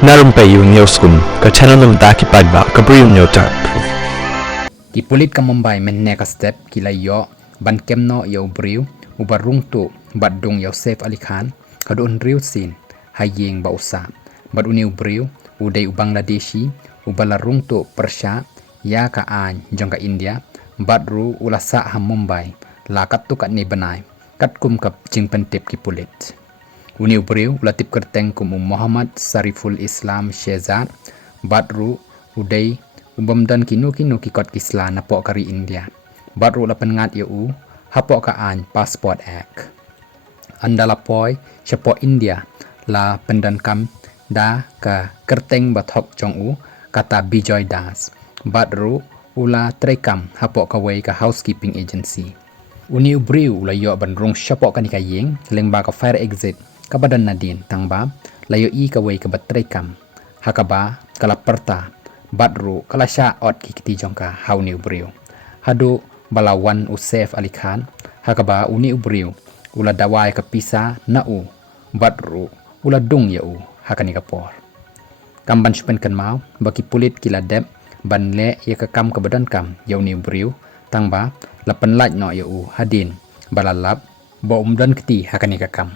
Na Rympei U Hynñiewtrep ka channel nabynta ki paidbah ka Bri U Hynñiewtrep. Ki pulit ka Mumbai men neka step kila yo ban kemno yo briew u barung tu bat dung yo safe Ali Khan kadun riu sin hayeng ba usa bat uniu briew udei u Bangladeshi u balarung tu persha ya ka an jong ka India bat ru ulasa ha Mumbai la kat tu kat ni banai kat kum kap jing pentip ki pulit uniu briew latip kyrteng kum Muhammad Sariful Islam Shezad bat ru udei ubamdan kinu kikot kisla na po kari India bat ru la pengat eu hapo ka an passport act andala poi chapo India la pendan kam da ka kyrteng bathok jong u kata Bijoy Das bat ru ula trekam hapo ka wei ka housekeeping agency uniu briew la yo ban rong chapo ka ni ka yeng lengba ka fire exit ka badan nadin tangba la yo I ka wei ka batrekam hakaba kala perta batru kala Shah ot ki kiti jongka hauniu briew hadu balawan u safe Ali Khan hakaba uniu briew ula dawai ka pisa na u batru ula dung ya u hakani ka por kamban shupen kan mau baki pulit kila dep ban le ya ka kam ka badan kam ya uniu briew tangba la penlaj no ya u hadin balalap bo umdan kiti hakani ka kam